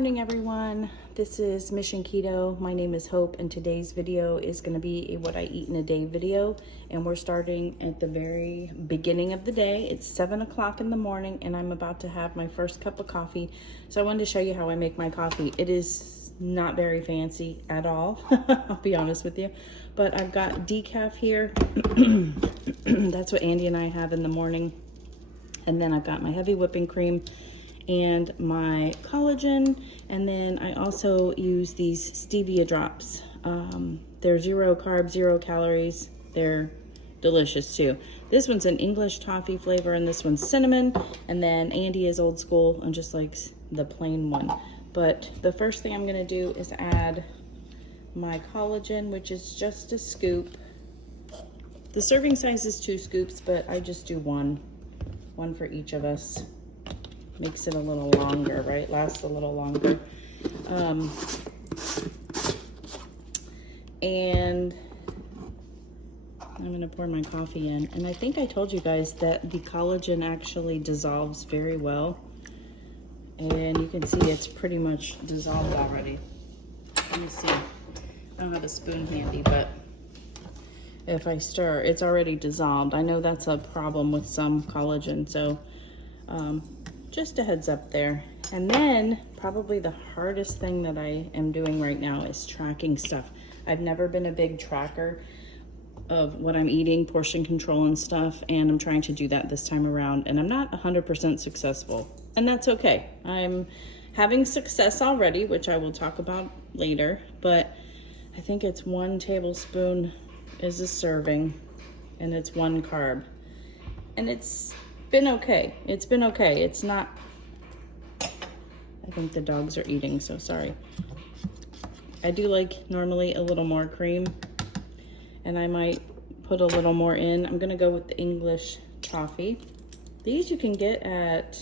morning, everyone. This is Mission Keto. My name is Hope, and today's video is going to be a what I eat in a day video. And we're starting at the very beginning of the day. It's 7 o'clock in the morning, and I'm about to have my first cup of coffee. So I wanted to show you how I make my coffee. It is not very fancy at all, I'll be honest with you. But I've got decaf here. That's what Andy and I have in the morning. And then I've got my heavy whipping cream and my collagen, and then I also use these stevia drops. They're 0 carbs, 0 calories. They're delicious too. This one's an English toffee flavor, and this one's cinnamon, and then Andy is old school and just likes the plain one. But the first thing I'm gonna do is add my collagen, which is just a scoop. The serving size is 2 scoops, but I just do one for each of us. Makes it a little longer, right? Lasts a little longer. And I'm gonna pour my coffee in. And I think I told you guys that the collagen actually dissolves very well. And you can see it's pretty much dissolved already. Let me see. I don't have a spoon handy, but if I stir, it's already dissolved. I know that's a problem with some collagen, so just a heads up there. And then probably the hardest thing that I am doing right now is tracking stuff. I've never been a big tracker of what I'm eating, portion control and stuff, and I'm trying to do that this time around, and I'm not 100% successful, and that's okay. I'm having success already, which I will talk about later, but I think it's 1 tablespoon is a serving, and it's 1 carb, and it's been okay. It's been okay. It's not, I think the dogs are eating, so sorry. I do like normally a little more cream, and I might put a little more in. I'm gonna go with the English toffee. These you can get at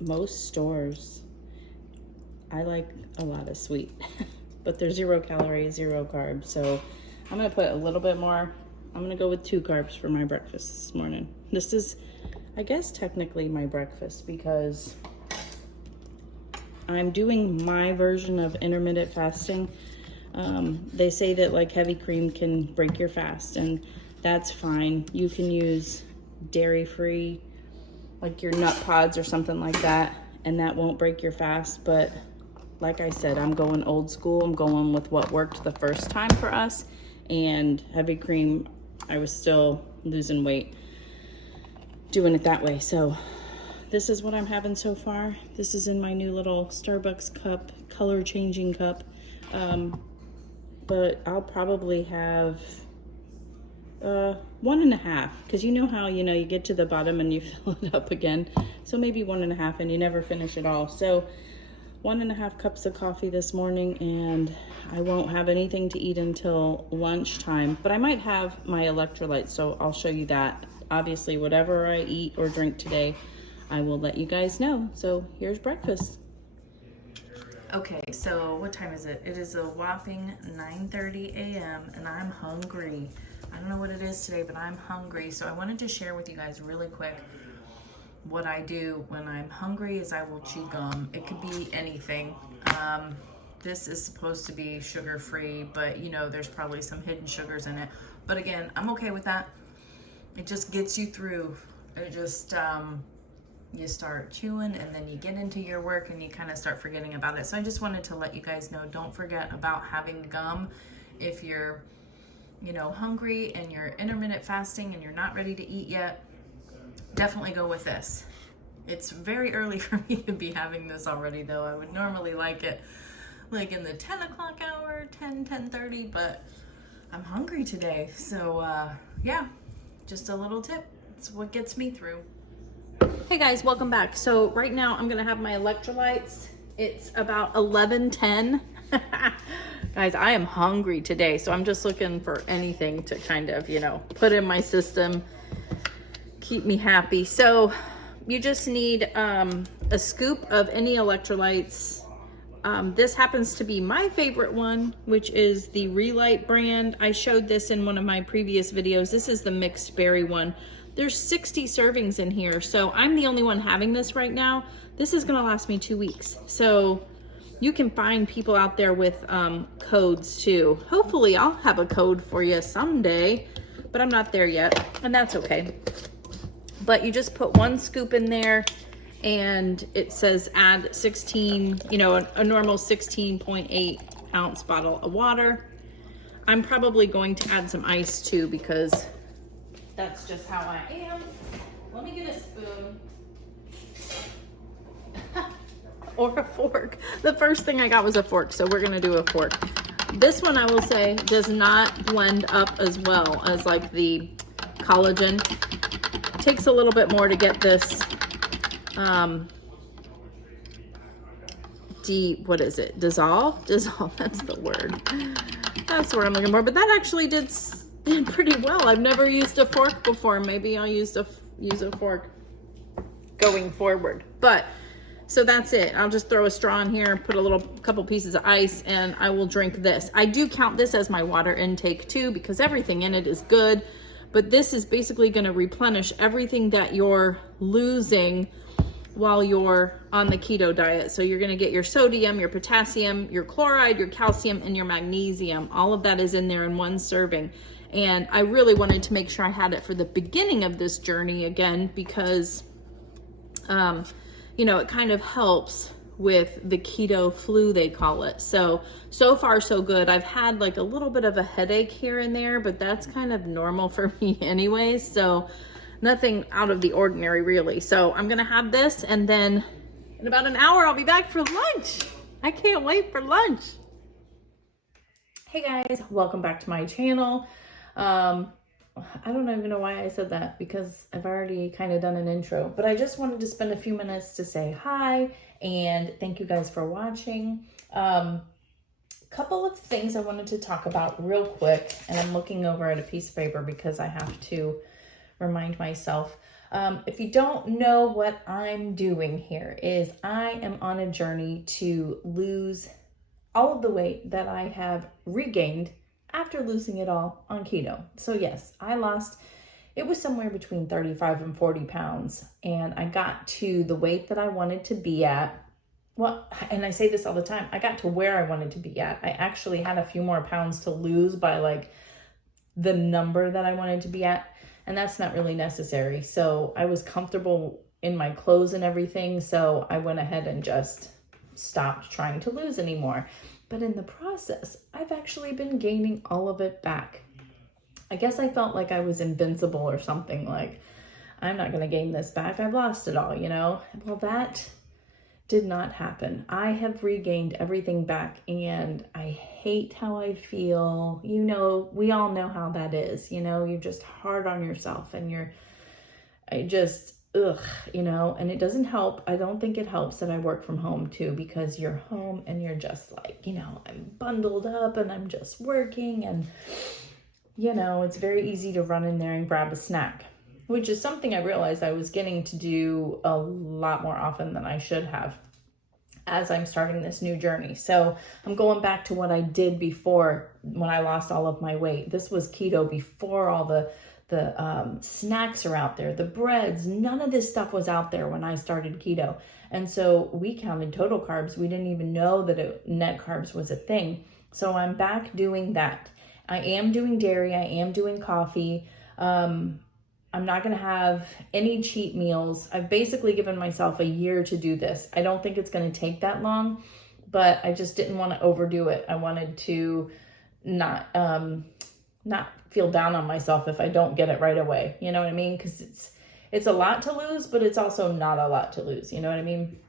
most stores. I like a lot of sweet, but they're 0 calories, 0 carbs. So I'm gonna put a little bit more. I'm gonna go with 2 carbs for my breakfast this morning. This is, I guess, technically my breakfast because I'm doing my version of intermittent fasting. They say that like heavy cream can break your fast, and that's fine. You can use dairy-free, like your nut pods or something like that, and that won't break your fast. But like I said, I'm going old school. I'm going with what worked the first time for us, and heavy cream, I was still losing weight doing it that way. So this is what I'm having so far. This is in my new little Starbucks cup, color changing cup. But I'll probably have 1.5, because you know how, you get to the bottom and you fill it up again. So maybe 1.5, and you never finish it all. So 1.5 cups of coffee this morning, and I won't have anything to eat until lunchtime, but I might have my electrolytes, so I'll show you that. Obviously, whatever I eat or drink today, I will let you guys know. So here's breakfast. Okay, so what time is it? It is a whopping 9:30 a.m. and I'm hungry. I don't know what it is today, but I'm hungry. So I wanted to share with you guys really quick what I do when I'm hungry is I will chew gum. It could be anything. This is supposed to be sugar-free, but there's probably some hidden sugars in it. But again, I'm okay with that. It just gets you through. It just, you start chewing, and then you get into your work and you kind of start forgetting about it. So I just wanted to let you guys know, don't forget about having gum. If you're, hungry and you're intermittent fasting and you're not ready to eat yet, definitely go with this. It's very early for me to be having this already, though. I would normally like it like in the 10 o'clock hour, 10:30, but I'm hungry today. So yeah, just a little tip. It's what gets me through. Hey guys, welcome back. So right now I'm gonna have my electrolytes. It's about 11:10. Guys, I am hungry today, so I'm just looking for anything to kind of, put in my system, keep me happy. So you just need a scoop of any electrolytes. This happens to be my favorite one, which is the Relight brand. I showed this in one of my previous videos. This is the mixed berry one. there's 60 servings in here. So I'm the only one having this right now. This is gonna last me 2 weeks. So you can find people out there with codes too. Hopefully I'll have a code for you someday, but I'm not there yet, and that's okay. But you just put 1 scoop in there, and it says add 16, you know, a normal 16.8 ounce bottle of water. I'm probably going to add some ice too, because that's just how I am. Let me get a spoon. Or a fork. The first thing I got was a fork, so we're gonna do a fork. This one, I will say, does not blend up as well as like the collagen. It takes a little bit more to get this what is it? Dissolve, that's the word. That's what I'm looking for, but that actually did pretty well. I've never used a fork before. Maybe I'll use a fork going forward. But so that's it. I'll just throw a straw in here, put a couple pieces of ice, and I will drink this. I do count this as my water intake too, because everything in it is good, but this is basically going to replenish everything that you're losing while you're on the keto diet. So you're going to get your sodium, your potassium, your chloride, your calcium, and your magnesium. All of that is in there in 1 serving. And I really wanted to make sure I had it for the beginning of this journey again, because you know, it kind of helps with the keto flu, they call it. So far so good. I've had like a little bit of a headache here and there, but that's kind of normal for me anyways. So nothing out of the ordinary really. So I'm gonna have this, and then in about an hour, I'll be back for lunch. I can't wait for lunch. Hey guys, welcome back to my channel. I don't even know why I said that, because I've already kind of done an intro, but I just wanted to spend a few minutes to say hi and thank you guys for watching. Couple of things I wanted to talk about real quick, and I'm looking over at a piece of paper because I have to remind myself. If you don't know what I'm doing here, is I am on a journey to lose all of the weight that I have regained after losing it all on keto. So yes, I lost, it was somewhere between 35 and 40 pounds. And I got to the weight that I wanted to be at. Well, and I say this all the time, I got to where I wanted to be at. I actually had a few more pounds to lose by like the number that I wanted to be at. And that's not really necessary. So I was comfortable in my clothes and everything. So I went ahead and just stopped trying to lose anymore. But in the process, I've actually been gaining all of it back. I guess I felt like I was invincible or something, like, I'm not going to gain this back. I've lost it all, you know? Well, that did not happen. I have regained everything back, and I hate how I feel. You know, we all know how that is. You know, you're just hard on yourself, and you know, and it doesn't help. I don't think it helps that I work from home too, because you're home and you're just like, you know, I'm bundled up and I'm just working, and, you know, it's very easy to run in there and grab a snack, which is something I realized I was getting to do a lot more often than I should have as I'm starting this new journey. So I'm going back to what I did before when I lost all of my weight. This was keto before all the snacks are out there, the breads, none of this stuff was out there when I started keto. And so we counted total carbs. We didn't even know that net carbs was a thing. So I'm back doing that. I am doing dairy. I am doing coffee. I'm not going to have any cheat meals. I've basically given myself a year to do this. I don't think it's going to take that long, but I just didn't want to overdo it. I wanted to not feel down on myself if I don't get it right away. You know what I mean? Because it's a lot to lose, but it's also not a lot to lose. You know what I mean?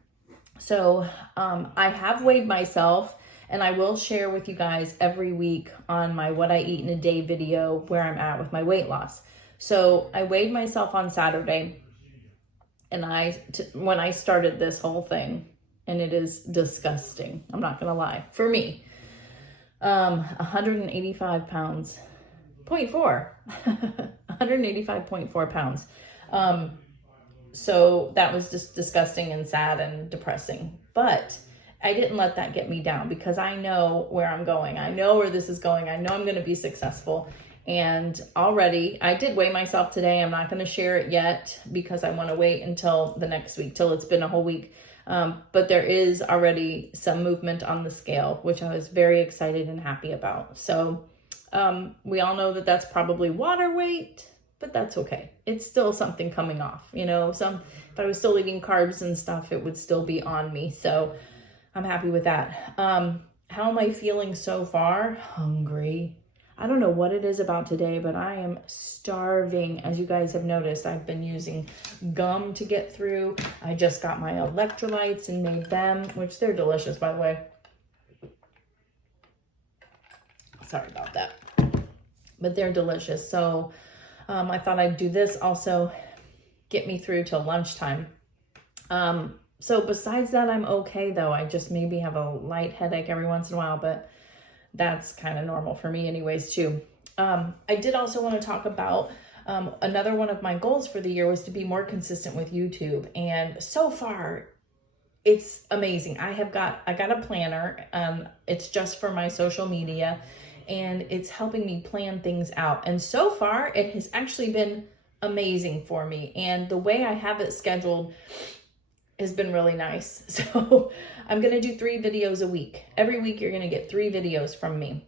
So I have weighed myself, and I will share with you guys every week on my What I Eat in a Day video where I'm at with my weight loss. So I weighed myself on Saturday, and when I started this whole thing, and it is disgusting. I'm not going to lie. For me, 185 pounds. 185.4 pounds. So that was just disgusting and sad and depressing. But I didn't let that get me down, because I know where I'm going. I know where this is going. I know I'm going to be successful. And already, I did weigh myself today. I'm not going to share it yet because I want to wait until the next week, till it's been a whole week. But there is already some movement on the scale, which I was very excited and happy about. So we all know that that's probably water weight, but that's okay. It's still something coming off. You know, if I was still eating carbs and stuff, it would still be on me. So I'm happy with that. How am I feeling so far? Hungry. I don't know what it is about today, but I am starving. As you guys have noticed, I've been using gum to get through. I just got my electrolytes and made them, which they're delicious, by the way. Sorry about that. But they're delicious. So I thought I'd do this also, get me through till lunchtime. So besides that, I'm okay though. I just maybe have a light headache every once in a while, but that's kind of normal for me anyways too. I did also want to talk about another one of my goals for the year was to be more consistent with YouTube. And so far, it's amazing. I got a planner. It's just for my social media, and it's helping me plan things out. And so far, it has actually been amazing for me. And the way I have it scheduled has been really nice. So I'm going to do 3 videos a week. Every week you're going to get 3 videos from me.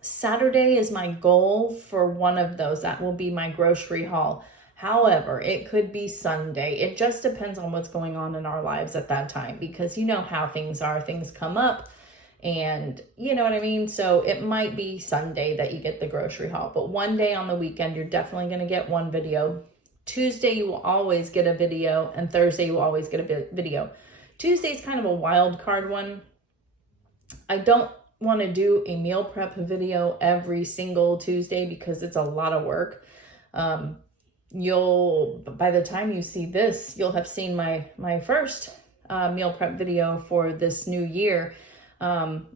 Saturday is my goal for one of those. That will be my grocery haul. However, it could be Sunday. It just depends on what's going on in our lives at that time, because you know how things are. Things come up and you know what I mean? So it might be Sunday that you get the grocery haul, but one day on the weekend, you're definitely going to get 1 video. Tuesday, you will always get a video, and Thursday, you will always get a video. Tuesday's kind of a wild card one. I don't want to do a meal prep video every single Tuesday because it's a lot of work. By the time you see this, you'll have seen my first meal prep video for this new year.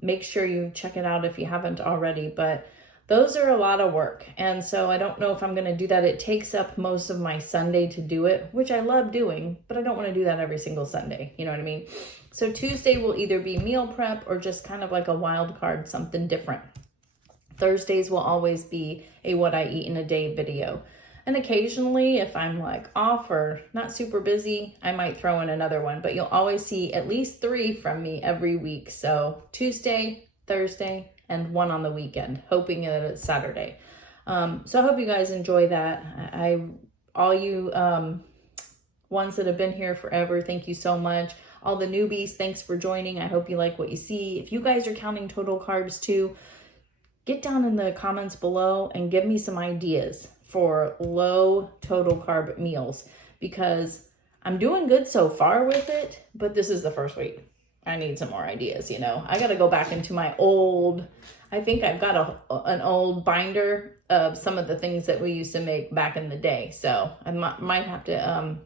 Make sure you check it out if you haven't already, but those are a lot of work. And so I don't know if I'm going to do that. It takes up most of my Sunday to do it, which I love doing, but I don't want to do that every single Sunday. You know what I mean? So Tuesday will either be meal prep or just kind of like a wild card, something different. Thursdays will always be a what I eat in a day video. And occasionally, if I'm like off or not super busy, I might throw in another one, but you'll always see at least 3 from me every week. So Tuesday, Thursday, and 1 on the weekend, hoping that it's Saturday. So I hope you guys enjoy that. All you ones that have been here forever, thank you so much. All the newbies, thanks for joining. I hope you like what you see. If you guys are counting total carbs too, get down in the comments below and give me some ideas for low total carb meals, because I'm doing good so far with it, but this is the first week. I need some more ideas, you know. I got to go back into my old, I think I've got an old binder of some of the things that we used to make back in the day. So I might have to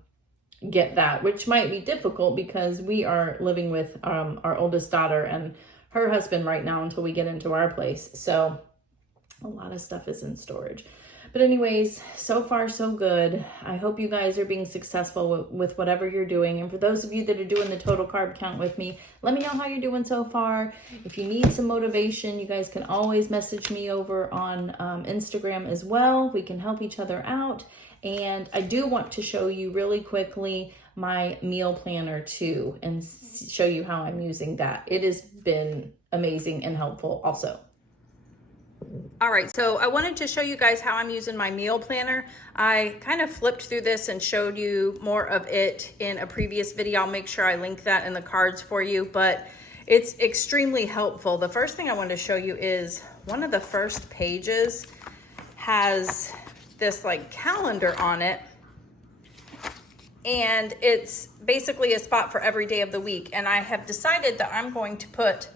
get that, which might be difficult because we are living with our oldest daughter and her husband right now until we get into our place. So a lot of stuff is in storage. But anyways, so far so good. I hope you guys are being successful with whatever you're doing. And for those of you that are doing the total carb count with me, let me know how you're doing so far. If you need some motivation, you guys can always message me over on Instagram as well. We can help each other out. And I do want to show you really quickly my meal planner too, and show you how I'm using that. It has been amazing and helpful also. All right, so I wanted to show you guys how I'm using my meal planner. I kind of flipped through this and showed you more of it in a previous video. I'll make sure I link that in the cards for you, but it's extremely helpful. The first thing I wanted to show you is one of the first pages has this like calendar on it, and it's basically a spot for every day of the week. And I have decided that I'm going to put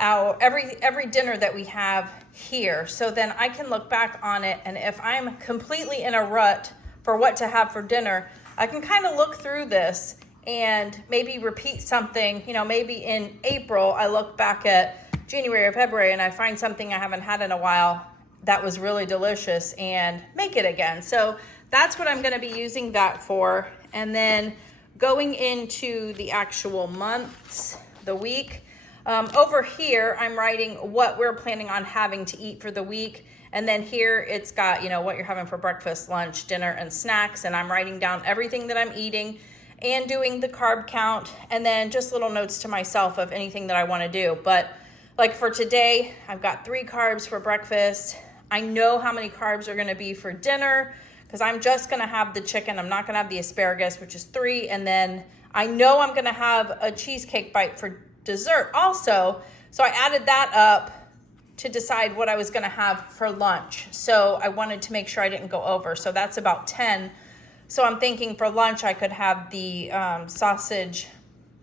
our every dinner that we have here, so then I can look back on it, and if I'm completely in a rut for what to have for dinner, I can kind of look through this and maybe repeat something. You know, maybe in April I look back at January or February and I find something I haven't had in a while that was really delicious and make it again. So that's what I'm going to be using that for. And then going into the actual months, the week, over here, I'm writing what we're planning on having to eat for the week. And then here it's got, you know, what you're having for breakfast, lunch, dinner, and snacks. And I'm writing down everything that I'm eating and doing the carb count, and then just little notes to myself of anything that I want to do. But like for today, I've got 3 carbs for breakfast. I know how many carbs are going to be for dinner because I'm just going to have the chicken. I'm not going to have the asparagus, which is 3. And then I know I'm going to have a cheesecake bite for dessert also. So I added that up to decide what I was going to have for lunch. So I wanted to make sure I didn't go over. So that's about 10. So I'm thinking for lunch I could have the sausage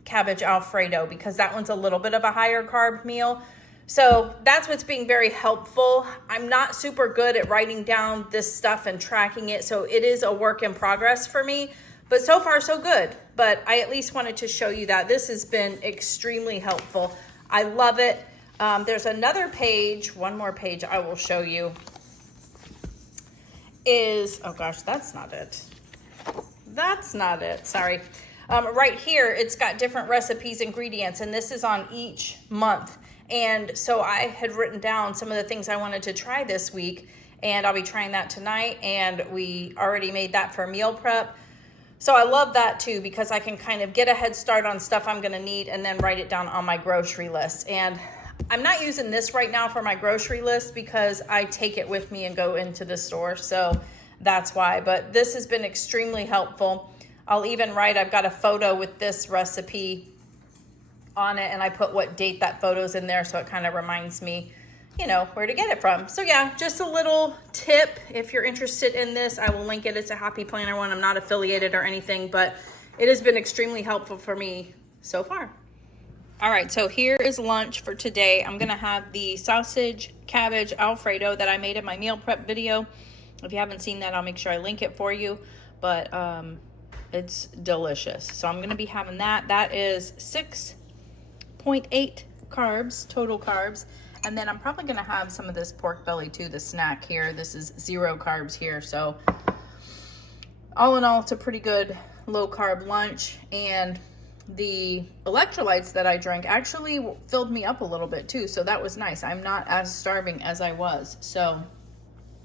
cabbage Alfredo because that one's a little bit of a higher carb meal. So that's what's being very helpful. I'm not super good at writing down this stuff and tracking it. So it is a work in progress for me, but so far so good. But I at least wanted to show you that this has been extremely helpful. I love it. There's another page, one more page I will show you is, oh gosh, that's not it. That's not it, sorry. Right here, it's got different recipes, ingredients, and this is on each month. And so I had written down some of the things I wanted to try this week, and I'll be trying that tonight, and we already made that for meal prep. So I love that too, because I can kind of get a head start on stuff I'm gonna need and then write it down on my grocery list. And I'm not using this right now for my grocery list because I take it with me and go into the store. So that's why, but this has been extremely helpful. I'll even write, I've got a photo with this recipe on it, and I put what date that photo's in there, so it kind of reminds me, you know, where to get it from. So yeah, just a little tip. If you're interested in this, I will link it. It's a Happy Planner one. I'm not affiliated or anything, but it has been extremely helpful for me so far. All right, so here is lunch for today. I'm gonna have the sausage cabbage Alfredo that I made in my meal prep video. If you haven't seen that, I'll make sure I link it for you, but it's delicious. So I'm gonna be having that. That is 6.8 carbs, total carbs. And then I'm probably gonna have some of this pork belly too, the snack here. This is 0 carbs here. So all in all, it's a pretty good low carb lunch. And the electrolytes that I drank actually filled me up a little bit too. So that was nice. I'm not as starving as I was. So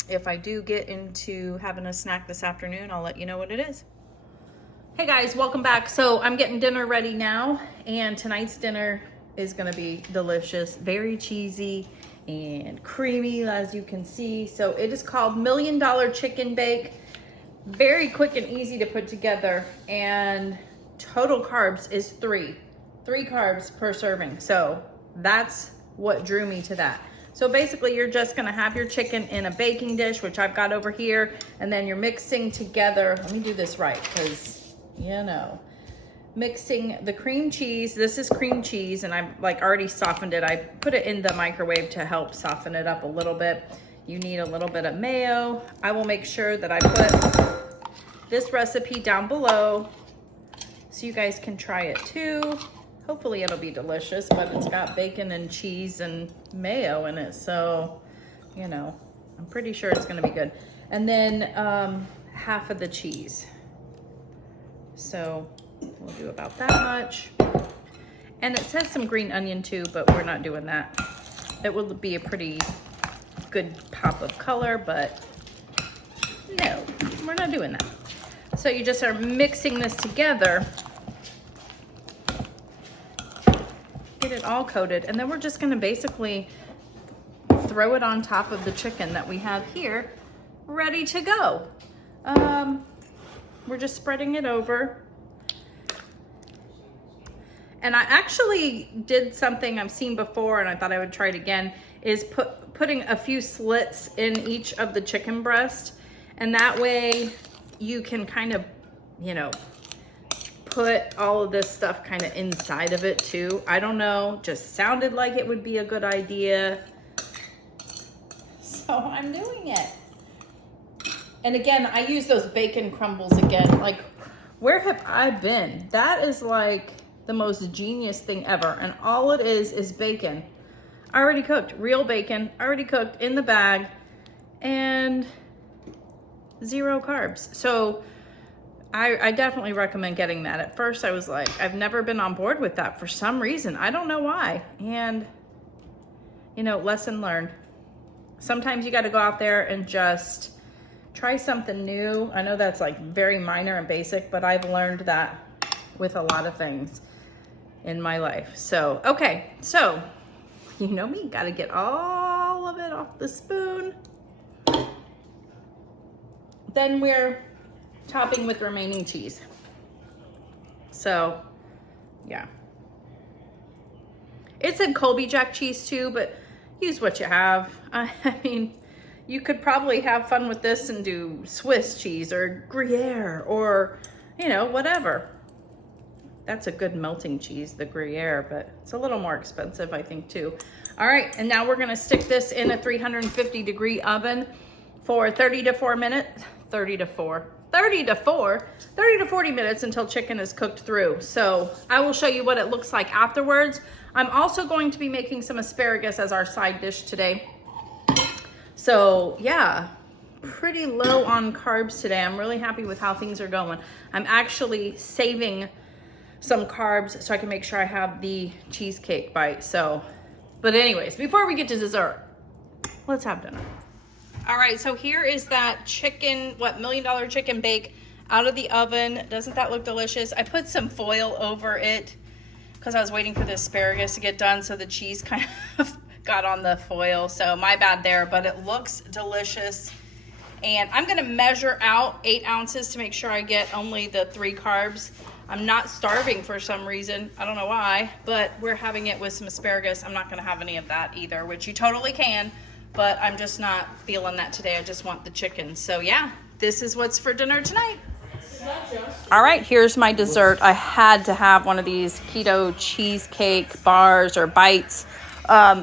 if I do get into having a snack this afternoon, I'll let you know what it is. Hey guys, welcome back. So I'm getting dinner ready now, and tonight's dinner is gonna be delicious, very cheesy and creamy, as you can see. So it is called $1 Million Chicken Bake. Very quick and easy to put together, and total carbs is 3 carbs per serving. So that's what drew me to that. So basically you're just gonna have your chicken in a baking dish, which I've got over here, and then you're mixing together, let me do this right, because you know, mixing the cream cheese. This is cream cheese, and I've like already softened it. I put it in the microwave to help soften it up a little bit. You need a little bit of mayo. I will make sure that I put this recipe down below so you guys can try it too. Hopefully it'll be delicious, but it's got bacon and cheese and mayo in it. So, you know, I'm pretty sure it's gonna be good. And then half of the cheese. So we'll do about that much. And it says some green onion too, but we're not doing that. It will be a pretty good pop of color, but no, we're not doing that. So you just are mixing this together, get it all coated, and then we're just gonna basically throw it on top of the chicken that we have here, ready to go. We're just spreading it over. And I actually did something I've seen before, and I thought I would try it again, is putting a few slits in each of the chicken breast. And that way you can kind of, you know, put all of this stuff kind of inside of it too. I don't know, just sounded like it would be a good idea. So I'm doing it. And again, I use those bacon crumbles again. Like, where have I been? That is like the most genius thing ever. And all it is bacon. Already cooked, real bacon, already cooked in the bag, and 0 carbs. So I definitely recommend getting that. At first I was like, I've never been on board with that for some reason. I don't know why. And, you know, lesson learned. sometimes you got to go out there and just try something new. I know that's like very minor and basic, but I've learned that with a lot of things in my life. So, okay, so you know me, got to get all of it off the spoon. Then we're topping with remaining cheese. So, yeah. It said Colby Jack cheese too, but use what you have. I mean, you could probably have fun with this and do Swiss cheese or Gruyere or, you know, whatever. That's a good melting cheese, the Gruyere, but it's a little more expensive, I think, too. All right, and now we're gonna stick this in a 350-degree oven for 30 to 40 minutes until chicken is cooked through. So I will show you what it looks like afterwards. I'm also going to be making some asparagus as our side dish today. So yeah, pretty low on carbs today. I'm really happy with how things are going. I'm actually saving some carbs so I can make sure I have the cheesecake bite. So, but anyways, before we get to dessert, let's have dinner. All right, so here is that chicken, $1 million chicken bake out of the oven. Doesn't that look delicious? I put some foil over it because I was waiting for the asparagus to get done, so the cheese kind of got on the foil. So my bad there, but it looks delicious. And I'm gonna measure out 8 ounces to make sure I get only the 3 carbs. I'm not starving for some reason. I don't know why, but we're having it with some asparagus. I'm not gonna have any of that either, which you totally can, but I'm just not feeling that today. I just want the chicken. So yeah, this is what's for dinner tonight. All right, here's my dessert. I had to have one of these keto cheesecake bars or bites.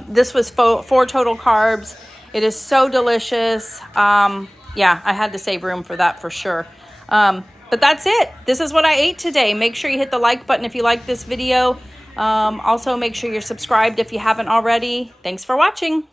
This was 4 total carbs. It is so delicious. Yeah, I had to save room for that for sure. But that's it. This is what I ate today. Make sure you hit the like button if you like this video. Also, make sure you're subscribed if you haven't already. Thanks for watching.